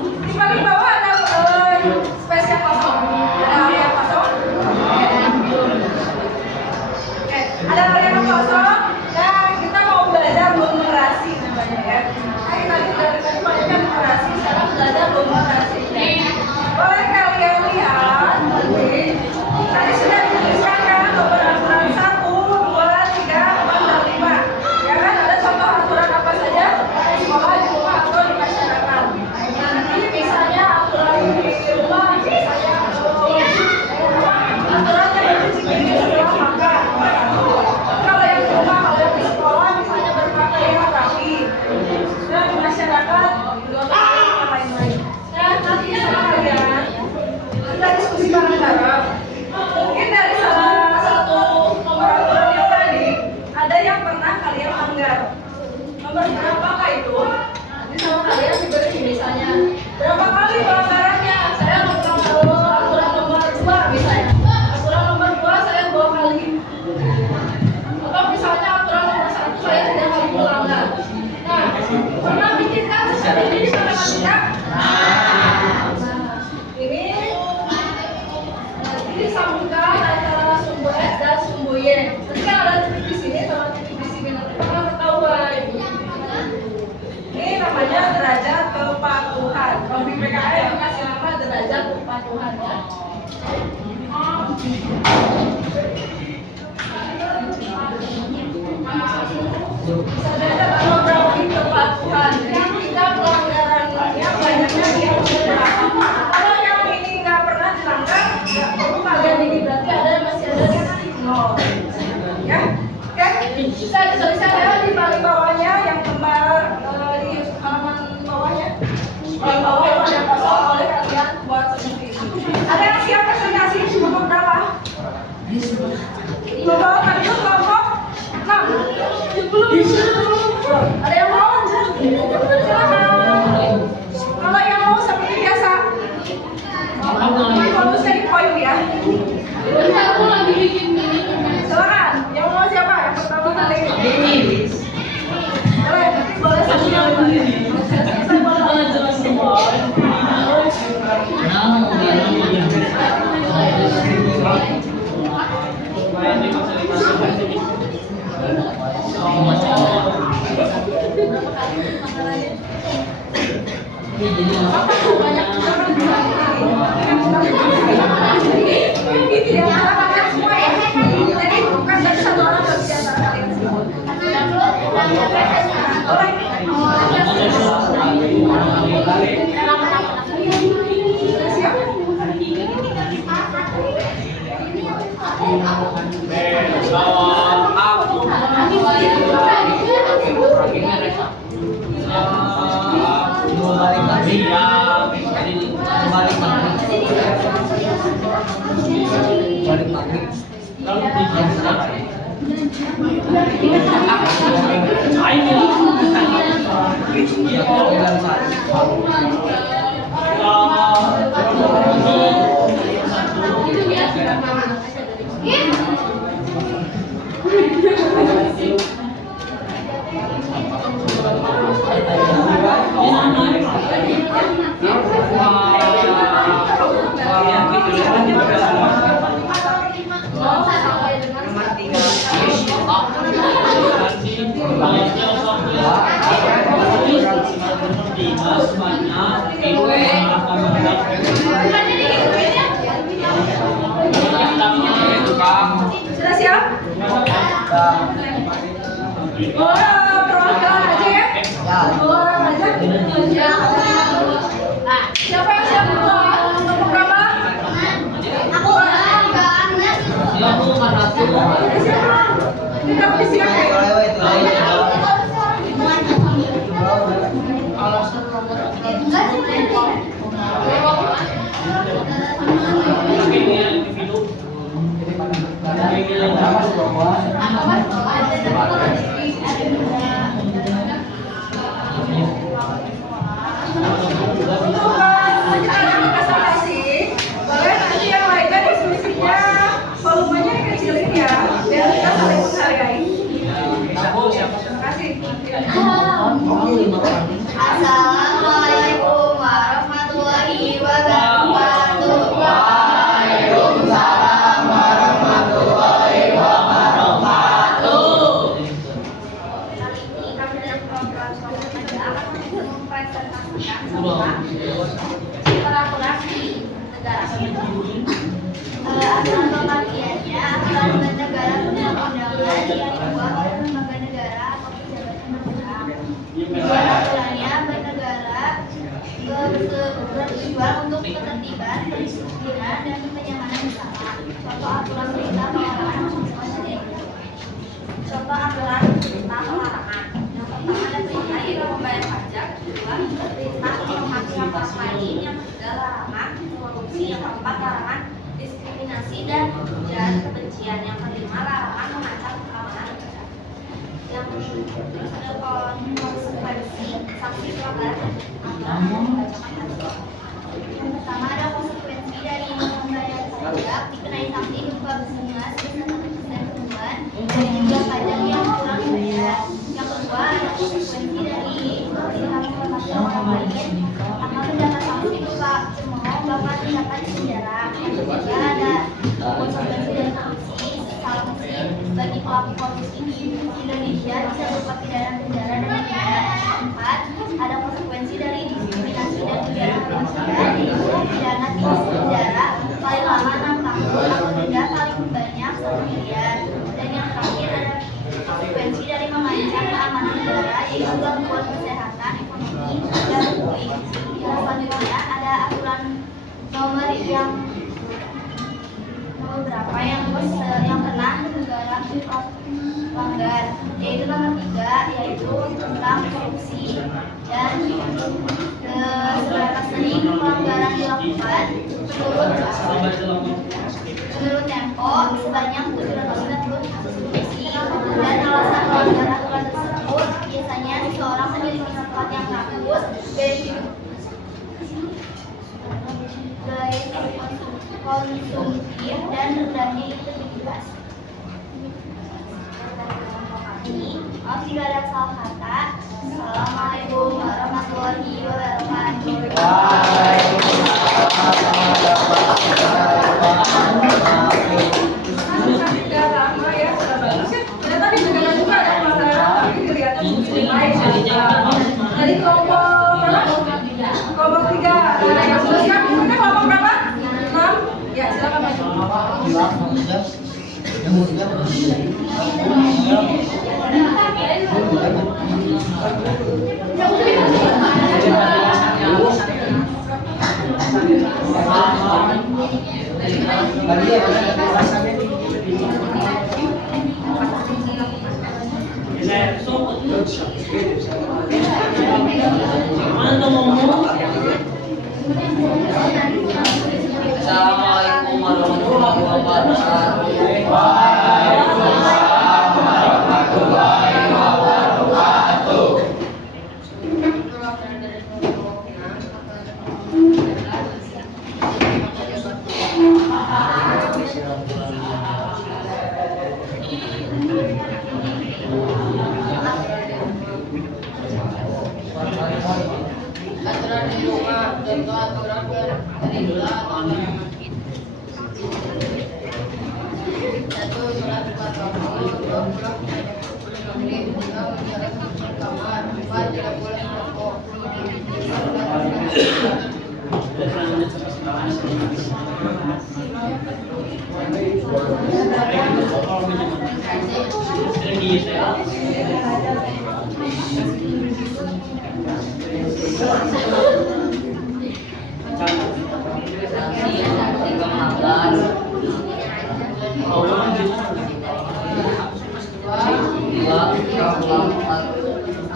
Di paling bawah ada space yang kosong. Ada area yang kosong. Oke, ada area yang kosong. Dan kita mau belajar numerasi namanya ya. Tadi banyak numerasi, sekarang belajar numerasi. Boleh kalian lihat tadi sudah dituliskan kan nomor aturan 1, 2, 3, 4, dan 5. Ya kan, ada contoh aturan apa saja di sekolah, di rumah, atau di masyarakat. Nah, nanti misalnya aturan di rumah, misalnya aturan yang bersih setelah makan. Kalau yang di rumah, kalau yang di sekolah, misalnya berpakaian rapi. Dan di masyarakat juga berpakaian lain-lain. Nah, nanti sama kalian kita diskusi bareng-bareng. Mungkin dari salah satu nomor aturan yang tadi ada yang pernah kalian langgar. Nomor berapakah itu? Nanti sama kalian diberi misalnya berapa kali pelanggarannya. Saya aturan nomor 2 misalnya. Aturan nomor 2 saya 2 kali. Atau misalnya aturan nomor 1 saya 3 kali melanggar. Nah, pernah bikinkan seperti ini di matematika? Ini nanti disambungkan antara sumbu X dan sumbu Y. Nanti kan ada titik di sini sama titik di sini, nanti bakal ketahuan. Ini namanya derajat kepatuhan. Kalau di PKN dikasih nama derajat kepatuhan ya. Bisa derajat atau berapa kepatuhan. Jadi kita pelanggarannya banyaknya dia berapa. Kalau yang ini nggak pernah dilanggar, nggak perlu kalian ini berarti masih ada di 0. Ya, oke. Bisa dituliskan ya di paling bawahnya yang lembar di halaman bawahnya. Paling bawah itu ada kosong, boleh kalian buat seperti ini. Ada yang siap presentasi kelompok berapa? Kelompok tadi itu kelompok 6. Ada yang mau? Silakan. Kalau yang mau seperti biasa, fokusnya di poin ya. Aku lagi bikin ini. Silakan. Yang mau siapa? Yang pertama kali. Boleh, nanti boleh sambil. Saya boleh jelas semua. Jadi bukan dari satu orang tapi di antara kalian semua. Siap? Balik lagi. Balik lagi. Sudah siap? Oh, Dua orang aja. Ya. Nah, siapa yang siap duluan? Kelompok berapa? Aku Siapa? Kita siap ya. Untuk lanjut presentasi, boleh nanti yang lainnya diskusinya volumenya dikecilin ya, biar kita saling menghargai. Terima kasih. Assalamualaikum warahmatullahi wabarakatuh. Kali ini kami dalam program remaja akan mempresentasikan peraturan di negara kita. Aturan pembagiannya aturan negara perundang-undangan yang dibuat oleh lembaga negara atau pejabat negara. Aturannya bernegara bertujuan untuk ketertiban, kedisiplinan, dan kenyamanan bersama. Contoh aturan perintah pelarangan Contoh aturan perintah pelarangan. Yang pertama ada perintah yaitu membayar pajak. Kedua, perintah menghormati hak lain. Yang ketiga, larangan korupsi. Yang keempat, larangan diskriminasi dan ujaran kebencian. Yang kelima, larangan mengancam keamanan negara. Yang konsekuensi sanksi pelanggaran aturan yang dibacakan tadi. Yang pertama ada konsekuensi dari membayar pajak dikenai sanksi berupa bunga sebesar 1% temuan dan juga pajak yang kurang dibayar. Yang kedua ada konsekuensi dari pihak menghormati orang lain akan mendapat sanksi berupa cemooh bahkan dapat penjara. Yang ketiga ada konsekuensi dari korupsi. Sanksi bagi pelaku korupsi di Indonesia bisa berupa pidana penjara dan denda. Yang keempat ada konsekuensi dari diskriminasi dan ujaran kebencian yaitu pidana penjara paling lama 6 tahun atau denda paling banyak 1 miliar. Dan yang terakhir ada konsekuensi dari mengancam keamanan negara yaitu gangguan kesehatan, ekonomi, dan publik. Yang selanjutnya ada aturan nomor berapa yang pernah negara dilanggar, yaitu nomor 3 yaitu tentang korupsi. Dan seberapa sering pelanggaran dilakukan menurut Tempo sebanyak 790 kasus korupsi. Dan alasan pelanggaran aturan tersebut biasanya seseorang memiliki sifat yang rakus, konsumtif, dan rendahnya integritas. Maaf jika ada salah kata. Assalamualaikum warahmatullahi wabarakatuh. Tidak lama ya, sudah bagus ya. Ternyata di negara juga ada masalah, tapi kelihatan muslim lain. Dari kelompok berapa? Kelompok 3. Nah, yang sudah siap ini kelompok berapa? 6. Ya, silakan maju. Assalamualaikum warahmatullahi wabarakatuh.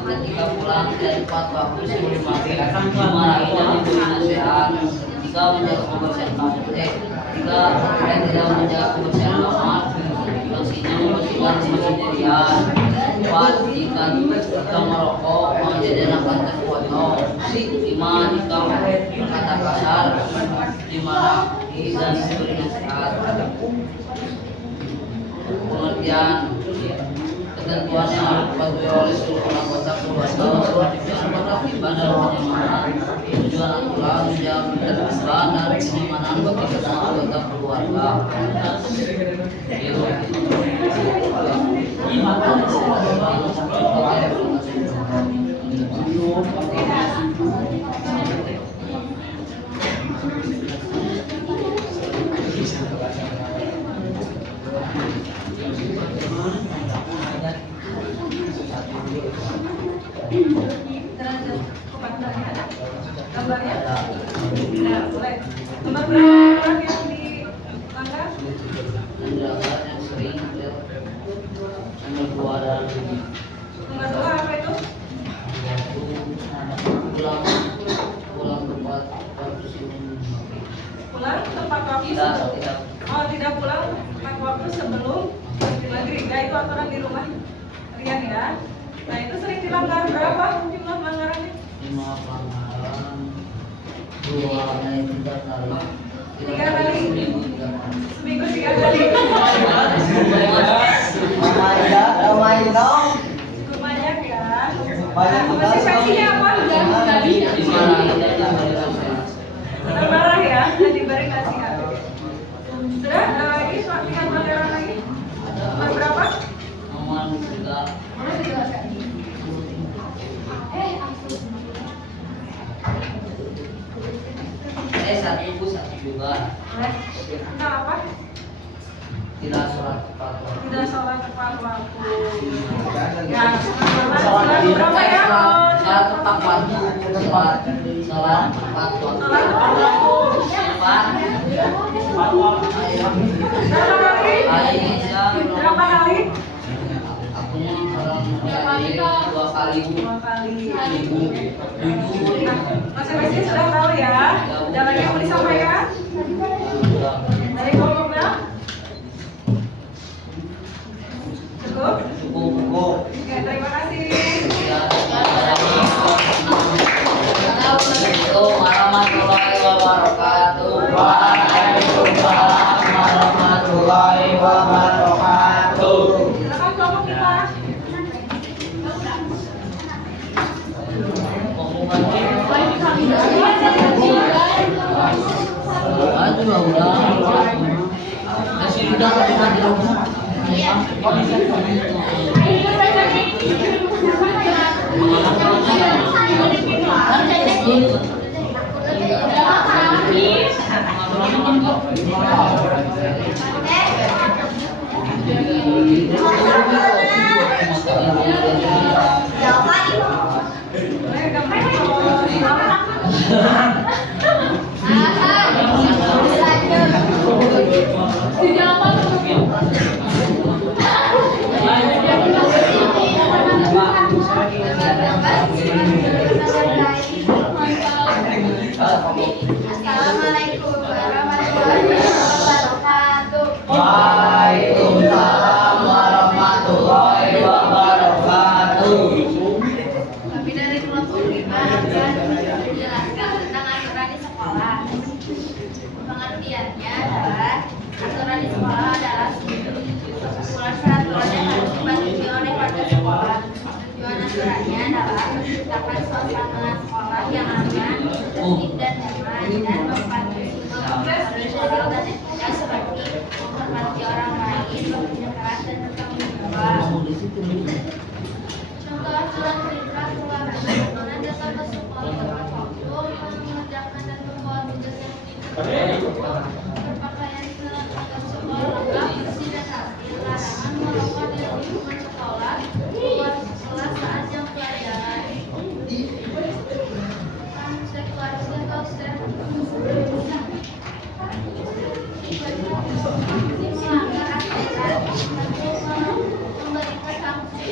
Ketika pulang dari tepat waktu sebelum maghrib, dimarahi dan diberi nasihat. Jika menjaga kebersihan kamar, jika tidak menjaga kebersihan kamar, sanksinya membersihkan rumah sendirian. 4. Jika merokok, menjadi anak terpotong. 5. Jika berkata kasar, dimarahi dan diberi nasihat. Pengertian ketentuan yang harus dipatuhi oleh seluruh anggota keluarga, tujuan ketertiban dan kenyamanan, tujuan aturan menjaga ketertiban dan kenyamanan bagi semua anggota keluarga. Derajat kepatuhannya ada? Gambarnya? Nah, boleh. Nomor berapa orang yang dilanggar? Menjaga yang sering nomor 2 dan Nomor 2 apa itu? pulang tepat waktu sebelum maghrib. Pulang tepat waktu sebelum. Oh, tidak pulang tepat waktu sebelum maghrib. Ya, itu aturan di rumah Rian ya. Nah, itu sering dilanggar berapa jumlah pelanggarannya? 5 pelanggaran, 2 dari 3 kali. 3 kali. Seminggu 3 kali. Lumayan ya. Nah, masih sanksinya apa? Marah ya, dan diberi nasihat. Sudah, ada lagi tinggal pelanggaran lagi. Nomor berapa? Nomor 3. Satu juga Tentang apa? tidak sholat tepat waktu. Tidak sholat tepat waktu. Ya, sholat berapa ya? Sholat tepat waktu. Sholat tepat waktu. Sholat tepat waktu. Cepat. Berapa kali? Aisyah. Berapa kali? Aku mengalami 2 kali. 2 kali. 7. Nah, masing-masing sudah tahu ya. Ada lagi yang mau disampaikan? Dari kelompoknya? Cukup? Cukup. Oke, terima kasih. Assalamualaikum warahmatullahi wabarakatuh. Waalaikumsalam warahmatullahi wabarakatuh. Silakan kelompok kita. Aduh, udah. Kasih udah di rumah. Boleh gambar. Assalamualaikum warahmatullahi wabarakatuh. Waalaikumsalam warahmatullahi wabarakatuh. Kami dari kelompok 5 akan menjelaskan tentang aturan di sekolah. Pengertiannya adalah aturan di sekolah adalah kumpulan peraturan yang harus dipatuhi oleh warga sekolah. Tujuan aturannya adalah menciptakan suasana sekolah yang aman, tertib dan damai, dan mematuhi model dan etika seperti menghormati orang lain, bekerja keras dan bertanggung jawab. Contoh aturan perintah keluarga menandakan ke sekolah tepat waktu, mengerjakan dan membawa tugas yang diberikan, berpakaian seragam sekolah lengkap, bersih dan rapi, larangan merokok di lingkungan sekolah, keluar sekolah saat jam pelajaran. Konsekuensi atau step melanggar aturan, memberikan sanksi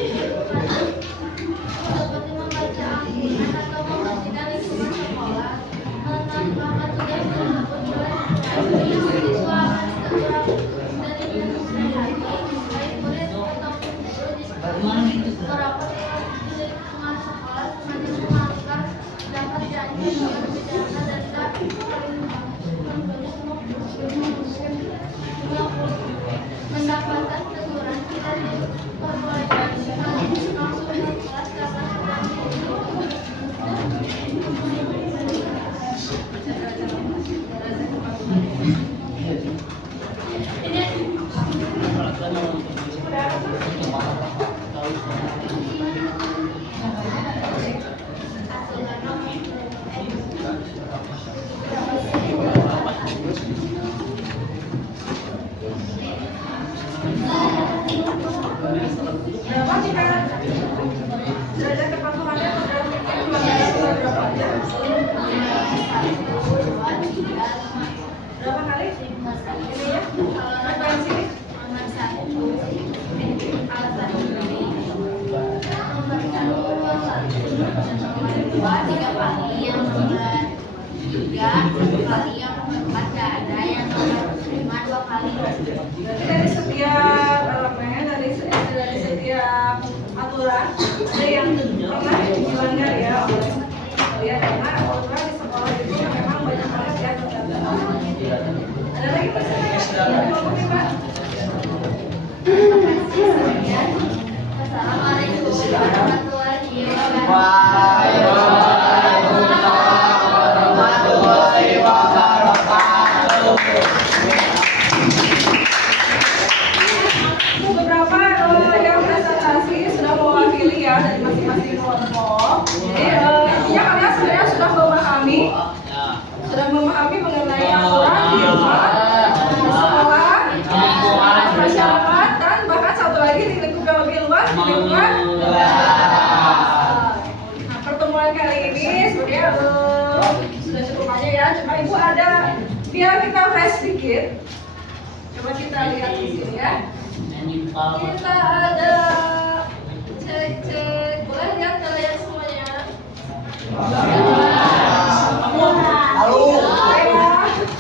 Nomor 2, 3 kali. Yang nomor 3, 1 kali. Yang nomor 4 nggak ada. Yang nomor 5, 2 kali. Berarti dari setiap elemen, dari setiap aturan ada yang pernah dilanggar ya oleh kalian, karena aturan di sekolah itu memang banyak banget ya aturan. Ada lagi pertanyaan? Ngomongin Pak. Assalamualaikum warahmatullahi wabarakatuh. Beberapa yang presentasi sudah mewakili ya dari masing-masing kelompok. Jadi intinya kalian sebenarnya sudah memahami mengenai aturan di rumah, di sekolah, masyarakat, dan bahkan satu lagi di lingkup yang lebih luas, di lingkungan. Nah, pertemuan kali ini sebenarnya sudah cukup banyak ya. Cuma ibu ada, biar kita flash sedikit. Coba kita lihat di sini ya. Kita ada cek, boleh lihat kalian semuanya?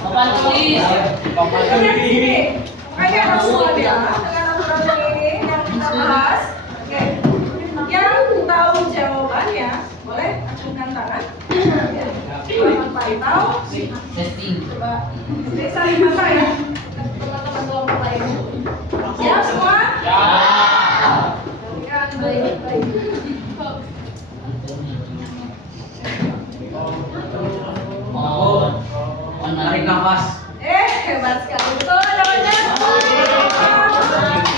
Papan tulis. Lihat di sini. Makanya harus semua ya dengan aturan ini yang kita bahas. Oke. Yang tahu jawabannya boleh acungkan tangan. Ya. Selamat pagi tahu. Testing. Coba periksa di mata ya. Teman-teman kelompok lain. Siap semua? Kan baik. Tarik nafas. Hebat sekali. Betul jawabannya.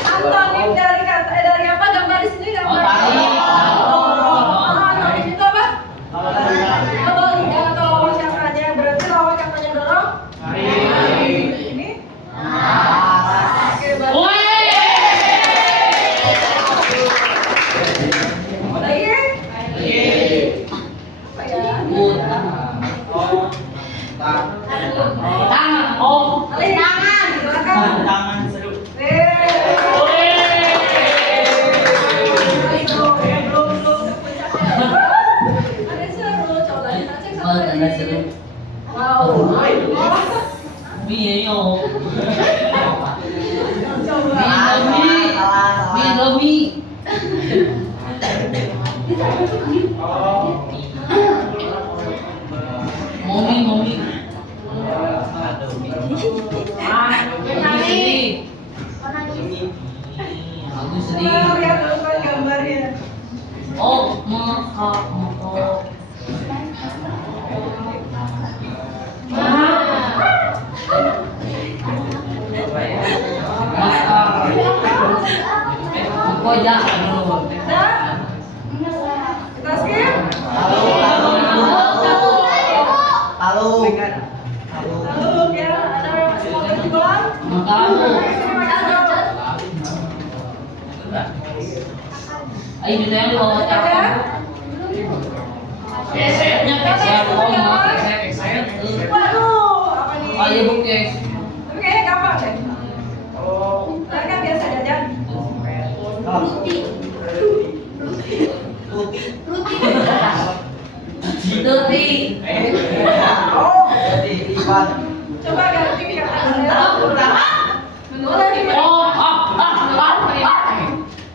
Antonim dari apa? Gambar di sini gambar. Antonim itu apa? Balik ya, atau lawan cakranya. Berarti lawan cakranya dorong. Ini. Oke, baik. Lagi? Apa ya? Tangan. Oh. Alih tangan, silakan. Tangan seru. Tanda seru. Wow. Mie yo. Coba. Mie Domi. Momi. Aku sedih. Lihat dulu kan gambarnya. Oh, motor. Aku aja dulu. Nah, kita skip. Lalu ya, ada yang masih mau ganti bola? Makamu. Ayo bisa yang dibawa Ada? cakap. Kesetnya keset. Waduh, apa nih? Ayo bukti. Tapi kayaknya gampang deh. Tapi kan biasa jajan. Tuti. Coba ganti kata-kata. Menuruti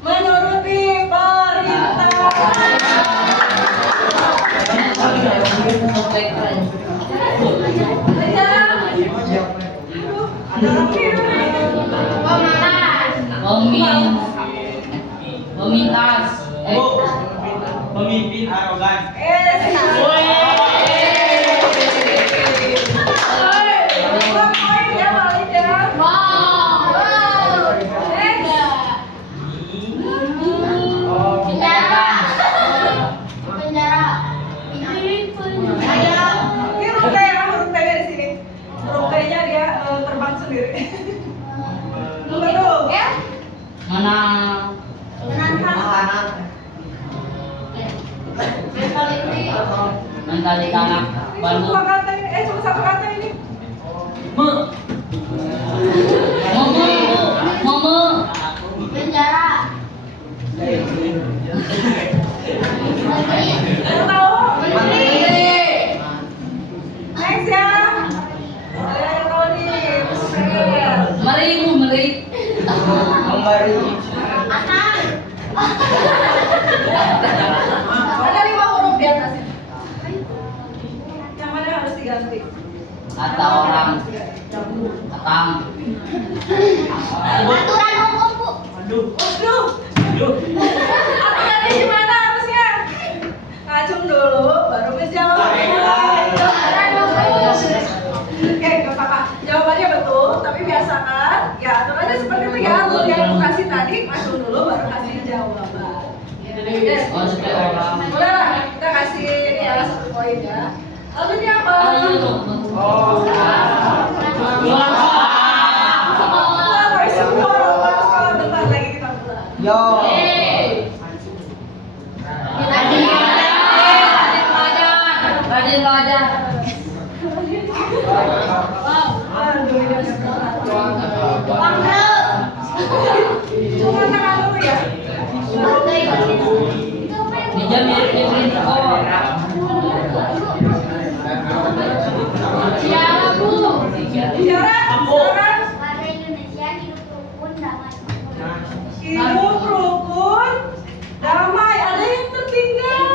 menuruti perintah. Ada lagi. Memintas. Pemimpin arogan. Terbang sendiri. Betul. Mana? Mentali tanah. Baru. Cuma kata ini, cuma satu kata ini. Mama. Penjara. Negeri. Aturan hukum, Bu. Waduh. Aturannya gimana harusnya? Ngacung dulu, baru menjawab. Oke, nggak apa-apa. Jawabannya betul, tapi biasakan. Ya, aturannya seperti itu ya. Lu yang aku kasih tadi, ngacung dulu, baru kasih jawaban. Oke. Oh, setiap orang. Boleh lah, kita kasih ini ya 1 poin ya. Lalu ini apa? Bentar lagi kita mulai. Yo. Rajin belajar. Aduh, ini ada cuma tangan dulu ya. Dia mirip Info. Siapa, Bu? Silakan. Warga Indonesia hidup rukun, damai, makmur. Hidup rukun, damai. Ada yang tertinggal.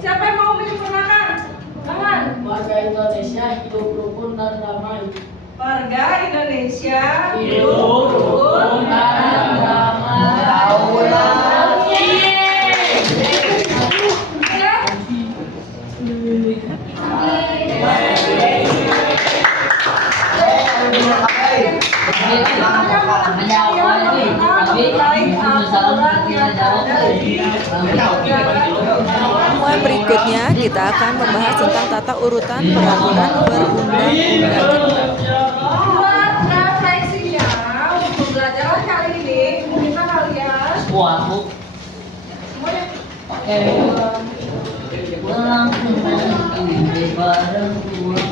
Siapa yang mau menyempurnakan? Tangan. Warga Indonesia hidup rukun dan damai. Warga Indonesia Hidup rukun dan damai. Ya. Pertemuan berikutnya kita akan membahas tentang tata urutan peraturan perundang-undangan. Buat refleksinya untuk pembelajaran kali ini, kita kalian Suatu. semuanya Ini bareng pulang.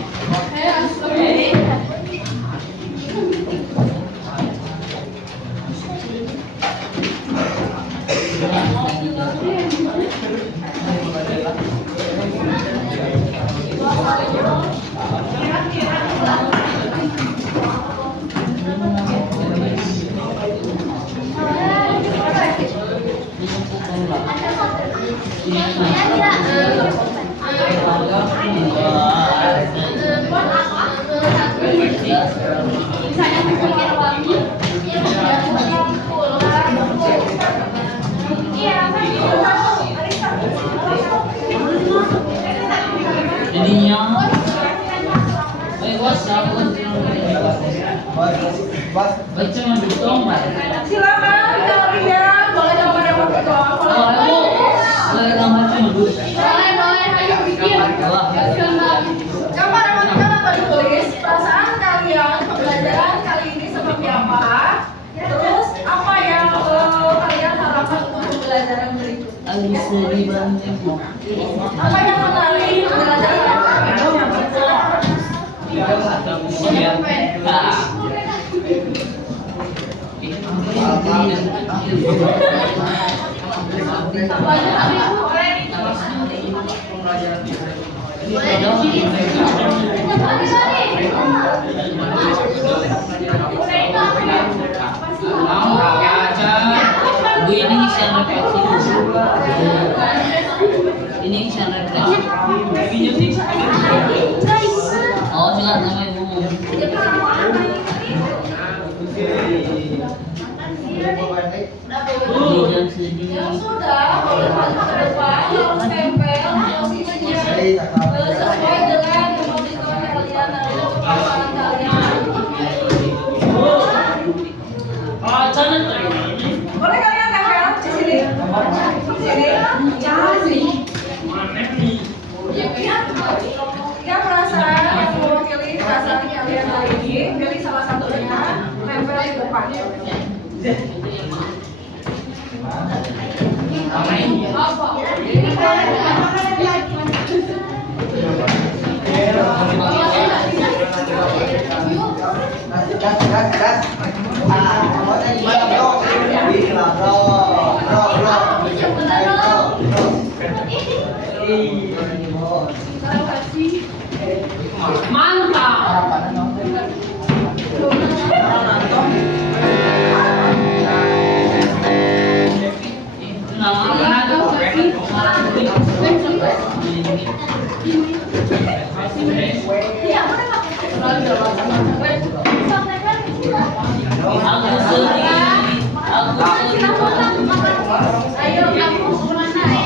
Jadinya, baca mendukung, Pak. silakan kalian boleh jawaban yang waktu doang. Kalau aku, saya gambar cendut. Yang pada menentukan atau ditulis perasaan kalian pembelajaran kali ini seperti apa? Terus apa yang kalian harapkan untuk pembelajaran berikut? Lagi sedih banget. Apa yang menarik pembelajaran yang Siap. Nah. Bu, ini isian refleksi. Ini isian refleksi. Oh, juga namanya Bu. Jangan sedih. yang sudah boleh maju ke depan, harus tempel posisinya sesuai dengan pembentukan kalian dan kepastian kalian. Boleh kalian tempel di sini? Di sini? Jangan sini. Tiga perasaan yang mewakili perasaan kalian hari ini, pilih salah satunya, tempel di depan. Iya, boleh pakai. Aku sedih, aku sedih. Ayo, kamu kemana? Ayo.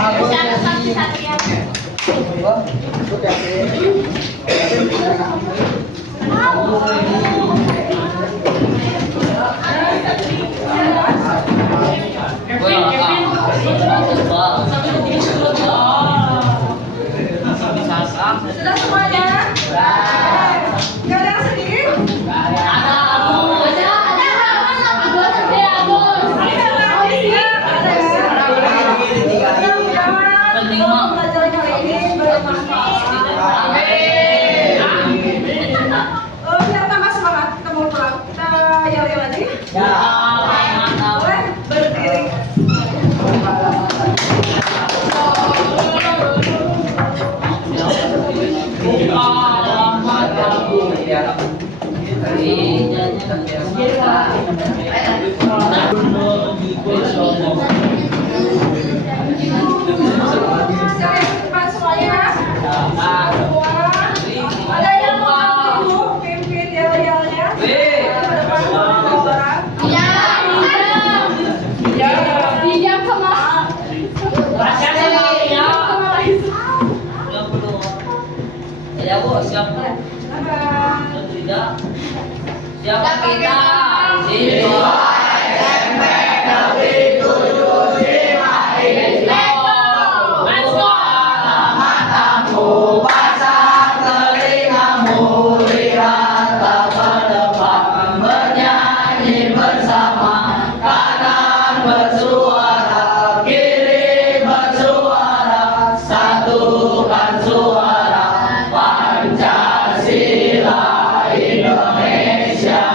Aku sedih. Sudah semuanya? Nggak ada yang sedih? Pelajaran kali ini bermanfaat. Biar tambah semangat, kita mau pulang. Kita yel-yel lagi. Boleh berdiri. Siapa yang depan semuanya? Semua. Ada yang mau ibu pimpin yel-yelnya? Ke depan dua orang. Ya Bu, siapa? Silakan. Tidak. Siapa kita? Siswa SMP Negeri 7 Cimahi. Matamu basah, telingamu lihat, tak berdebat, bernyanyi bersama, kanan bersuara, kiri bersuara, satukan suara, Pancasila Indonesia.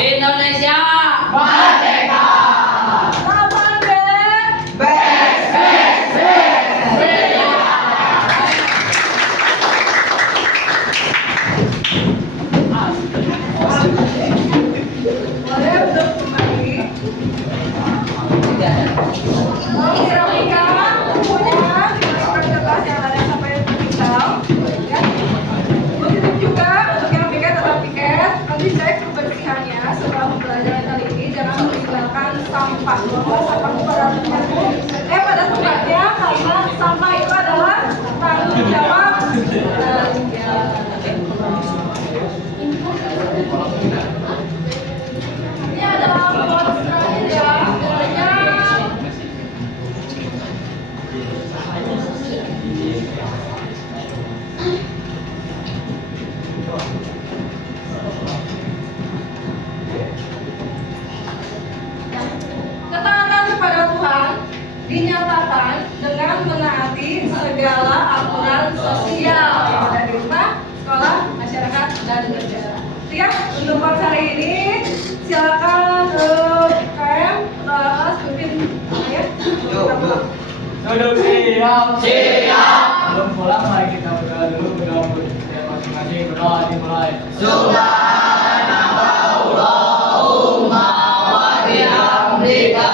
Indonesia merdeka. Lapan bed. Boleh untuk kembali. Mau dirapikan bukunya, dimasukkan ke tas yang ada sampai terpisah. Ya. Begitu juga untuk yang piket tetap piket. Nanti cek kebersihannya setelah pembelajaran kali ini. Jangan meninggalkan sampah. Buang sampah pada tempatnya karena sampah itu adalah tanggung jawab belanja. Ini adalah box terakhir ya. Banyak. Ketaatan kepada Tuhan dinyatakan dengan menaati segala aturan sosial yang ada di rumah, sekolah, masyarakat, dan negara. Ya, untuk box hari ini silakan KM kelas pimpin ya. Duduk siap. Belum pulang, mari kita berdoa dulu. Berdoa untuk setiap masing-masing. Berdoa dimulai. Subhanallahumma wa bihamdika